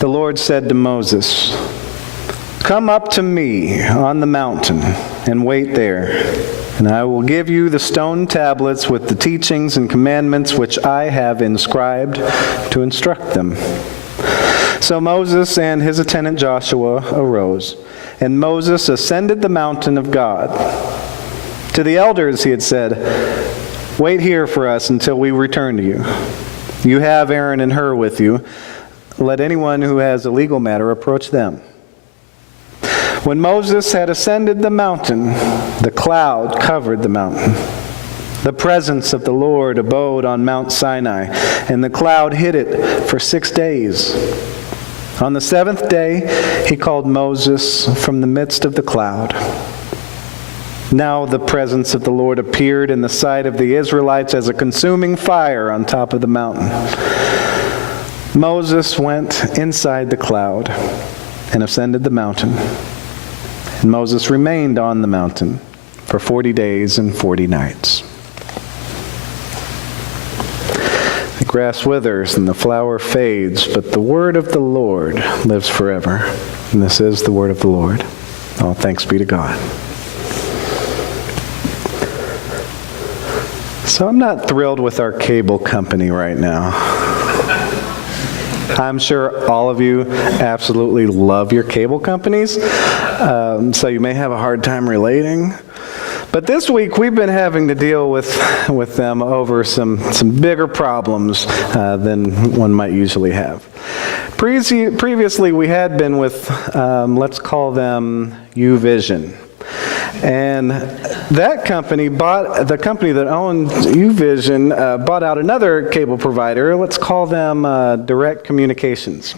the Lord said to Moses, "Come up to me on the mountain and wait there, and I will give you the stone tablets with the teachings and commandments which I have inscribed to instruct them." So Moses and his attendant Joshua arose, and Moses ascended the mountain of God. To the elders he had said, "Wait here for us until we return to you. You have Aaron and Hur with you. Let anyone who has a legal matter approach them." When Moses had ascended the mountain, the cloud covered the mountain. The presence of the Lord abode on Mount Sinai, and the cloud hid it for 6 days. On the 7th day, he called Moses from the midst of the cloud. Now the presence of the Lord appeared in the sight of the Israelites as a consuming fire on top of the mountain. Moses went inside the cloud and ascended the mountain. And Moses remained on the mountain for 40 days and 40 nights. The grass withers and the flower fades, but the word of the Lord lives forever. And this is the word of the Lord. All thanks be to God. So I'm not thrilled with our cable company right now. I'm sure all of you absolutely love your cable companies, so you may have a hard time relating. But this week we've been having to deal with them over some bigger problems than one might usually have. Previously we had been with, let's call them UVision. And that company the company that owned UVision bought out another cable provider. Let's call them Direct Communications.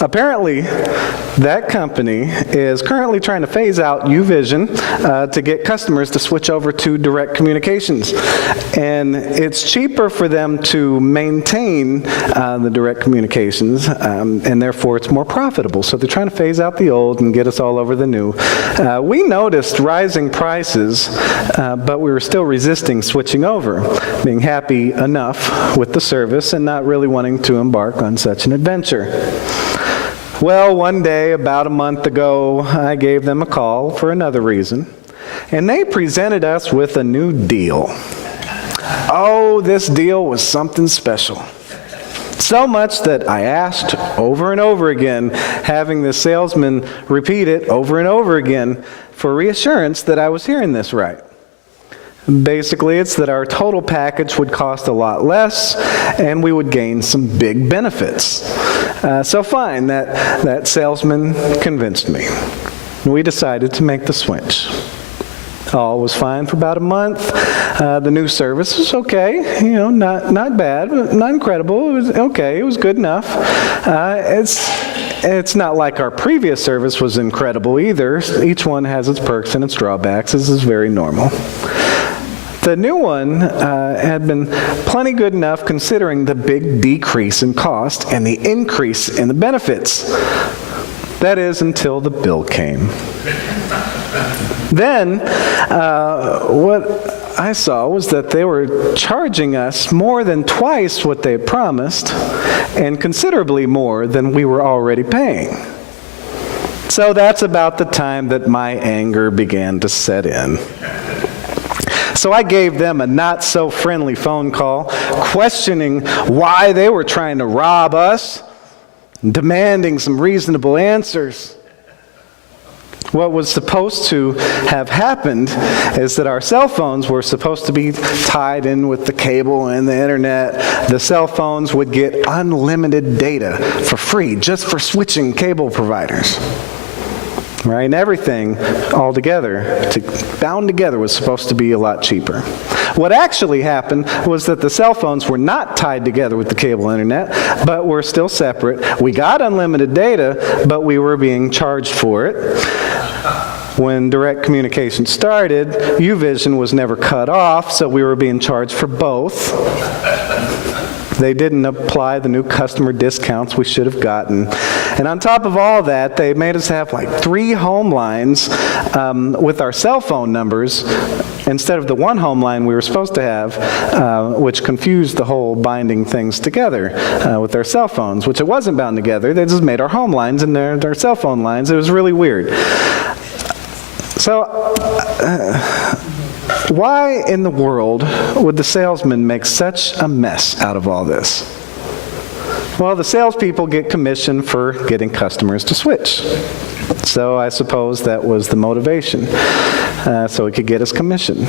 Apparently, that company is currently trying to phase out UVision to get customers to switch over to Direct Communications. And it's cheaper for them to maintain the Direct Communications, and therefore it's more profitable. So they're trying to phase out the old and get us all over the new. We noticed rising prices, but we were still resisting switching over, being happy enough with the service and not really wanting to embark on such an adventure. Well, one day, about a month ago, I gave them a call for another reason, and they presented us with a new deal. Oh, this deal was something special. So much that I asked over and over again, having the salesman repeat it over and over again for reassurance that I was hearing this right. Basically, it's that our total package would cost a lot less, and we would gain some big benefits. So fine, that salesman convinced me. We decided to make the switch. All was fine for about a month. The new service was okay, not bad, but not incredible. It was okay, it was good enough. It's not like our previous service was incredible either. Each one has its perks and its drawbacks. This is very normal. The new one had been plenty good enough considering the big decrease in cost and the increase in the benefits. That is, until the bill came. Then, what I saw was that they were charging us more than twice what they had promised, and considerably more than we were already paying. So that's about the time that my anger began to set in. So I gave them a not-so-friendly phone call, questioning why they were trying to rob us, demanding some reasonable answers. What was supposed to have happened is that our cell phones were supposed to be tied in with the cable and the internet. The cell phones would get unlimited data for free just for switching cable providers. Right? And everything all together, bound together, was supposed to be a lot cheaper. What actually happened was that the cell phones were not tied together with the cable internet, but were still separate. We got unlimited data, but we were being charged for it. When Direct Communication started, UVision was never cut off, so we were being charged for both. They didn't apply the new customer discounts we should have gotten. And on top of all that, they made us have like 3 home lines with our cell phone numbers instead of the one home line we were supposed to have, which confused the whole binding things together with our cell phones, which it wasn't bound together. They just made our home lines and our cell phone lines. It was really weird. So, why in the world would the salesman make such a mess out of all this? Well, the salespeople get commission for getting customers to switch. So I suppose that was the motivation, so he could get his commission.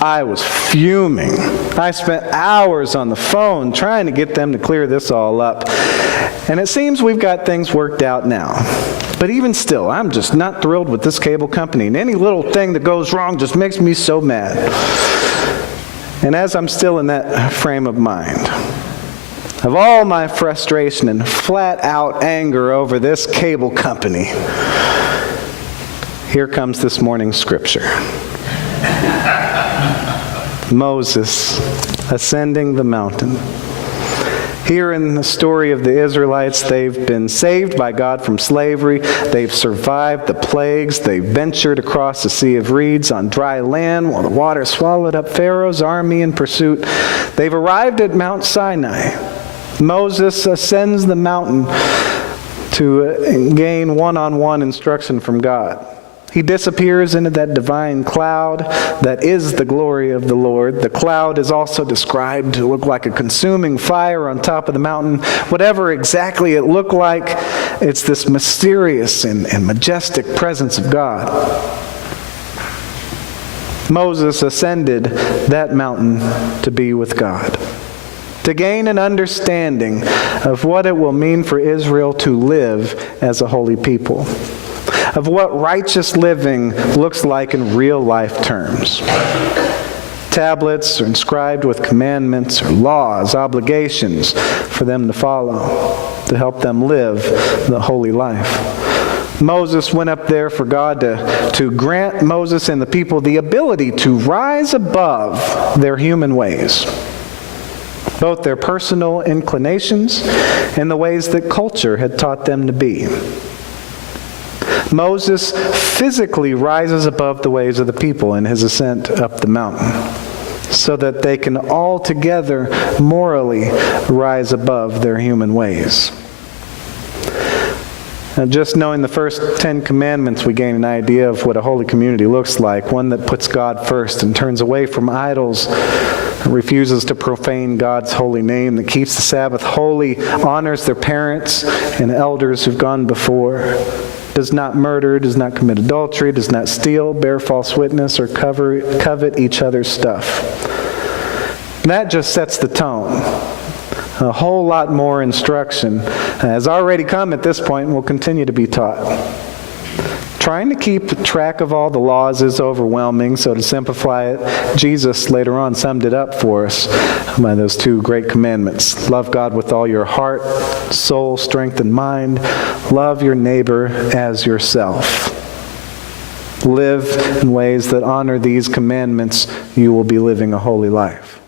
I was fuming. I spent hours on the phone trying to get them to clear this all up. And it seems we've got things worked out now. But even still, I'm just not thrilled with this cable company. And any little thing that goes wrong just makes me so mad. And as I'm still in that frame of mind, of all my frustration and flat-out anger over this cable company, here comes this morning's scripture. Moses ascending the mountain. Here in the story of the Israelites, they've been saved by God from slavery. They've survived the plagues. They've ventured across the Sea of Reeds on dry land while the water swallowed up Pharaoh's army in pursuit. They've arrived at Mount Sinai. Moses ascends the mountain to gain one-on-one instruction from God. He disappears into that divine cloud that is the glory of the Lord. The cloud is also described to look like a consuming fire on top of the mountain. Whatever exactly it looked like, it's this mysterious and majestic presence of God. Moses ascended that mountain to be with God, to gain an understanding of what it will mean for Israel to live as a holy people, of what righteous living looks like in real life terms. Tablets are inscribed with commandments or laws, obligations for them to follow, to help them live the holy life. Moses went up there for God to grant Moses and the people the ability to rise above their human ways, both their personal inclinations and the ways that culture had taught them to be. Moses physically rises above the ways of the people in his ascent up the mountain, so that they can all together morally rise above their human ways. Now, just knowing the first 10 commandments, we gain an idea of what a holy community looks like, one that puts God first and turns away from idols, refuses to profane God's holy name, that keeps the Sabbath holy, honors their parents and elders who've gone before, does not murder, does not commit adultery, does not steal, bear false witness, or covet each other's stuff. And that just sets the tone. A whole lot more instruction has already come at this point and will continue to be taught. Trying to keep track of all the laws is overwhelming, so to simplify it, Jesus later on summed it up for us by those 2 great commandments. Love God with all your heart, soul, strength, and mind. Love your neighbor as yourself. Live in ways that honor these commandments, you will be living a holy life.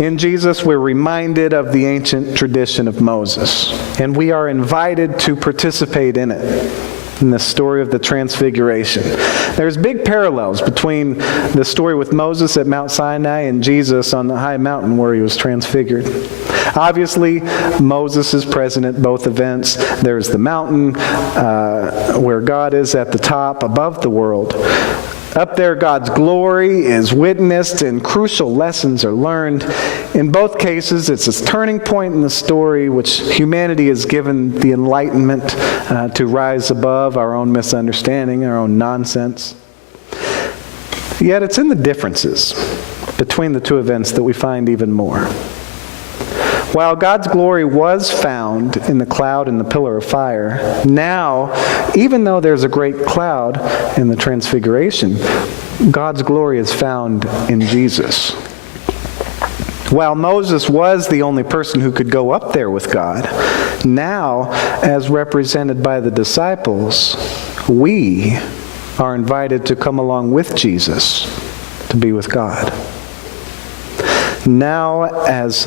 In Jesus, we're reminded of the ancient tradition of Moses, and we are invited to participate in it, in the story of the Transfiguration. There's big parallels between the story with Moses at Mount Sinai and Jesus on the high mountain where he was transfigured. Obviously, Moses is present at both events. There's the mountain where God is at the top above the world. Up there, God's glory is witnessed and crucial lessons are learned. In both cases, it's a turning point in the story which humanity is given the enlightenment to rise above our own misunderstanding, our own nonsense. Yet it's in the differences between the 2 events that we find even more. While God's glory was found in the cloud and the pillar of fire, now, even though there's a great cloud in the Transfiguration, God's glory is found in Jesus. While Moses was the only person who could go up there with God, now, as represented by the disciples, we are invited to come along with Jesus to be with God. Now, as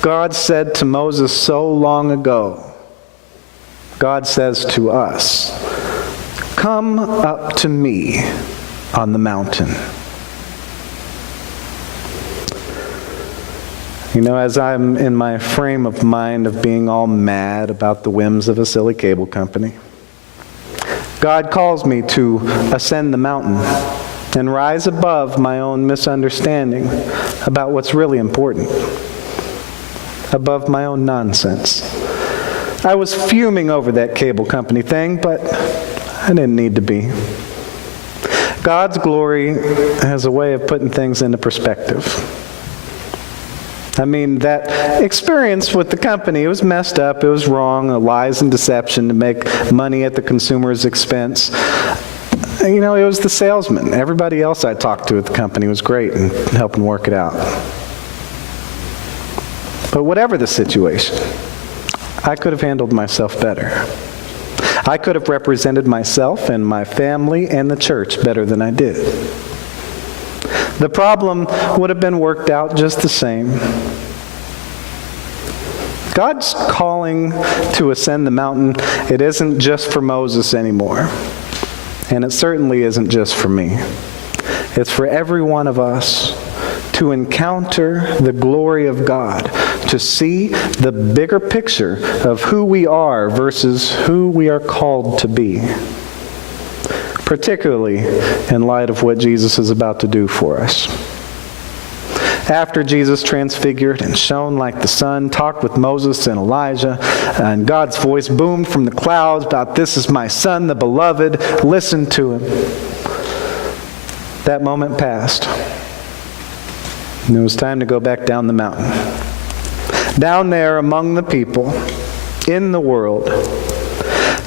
God said to Moses so long ago, God says to us, "Come up to me, on the mountain. You know, as I'm in my frame of mind of being all mad about the whims of a silly cable company, God calls me to ascend the mountain and rise above my own misunderstanding about what's really important, above my own nonsense. I was fuming over that cable company thing, but I didn't need to be. God's glory has a way of putting things into perspective. I mean, that experience with the company, it was messed up, it was wrong, lies and deception to make money at the consumer's expense. You know, it was the salesman. Everybody else I talked to at the company was great in helping work it out. But whatever the situation, I could have handled myself better. I could have represented myself and my family and the church better than I did. The problem would have been worked out just the same. God's calling to ascend the mountain, it isn't just for Moses anymore. And it certainly isn't just for me. It's for every one of us to encounter the glory of God, to see the bigger picture of who we are versus who we are called to be. Particularly in light of what Jesus is about to do for us. After Jesus transfigured and shone like the sun, talked with Moses and Elijah, and God's voice boomed from the clouds about, "This is my Son, the beloved, listen to him." That moment passed. And it was time to go back down the mountain. Down there among the people, in the world,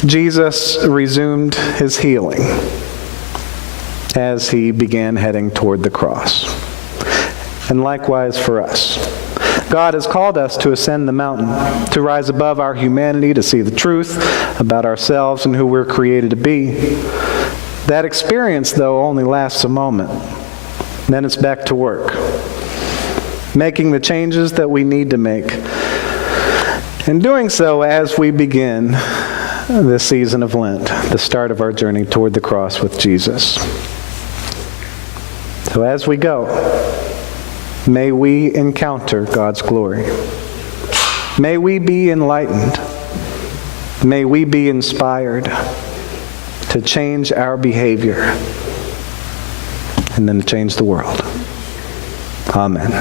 Jesus resumed his healing as he began heading toward the cross. And likewise for us. God has called us to ascend the mountain, to rise above our humanity, to see the truth about ourselves and who we're created to be. That experience, though, only lasts a moment. Then it's back to work, making the changes that we need to make. And doing so as we begin this season of Lent, the start of our journey toward the cross with Jesus. So as we go, may we encounter God's glory. May we be enlightened. May we be inspired to change our behavior and then to change the world. Amen.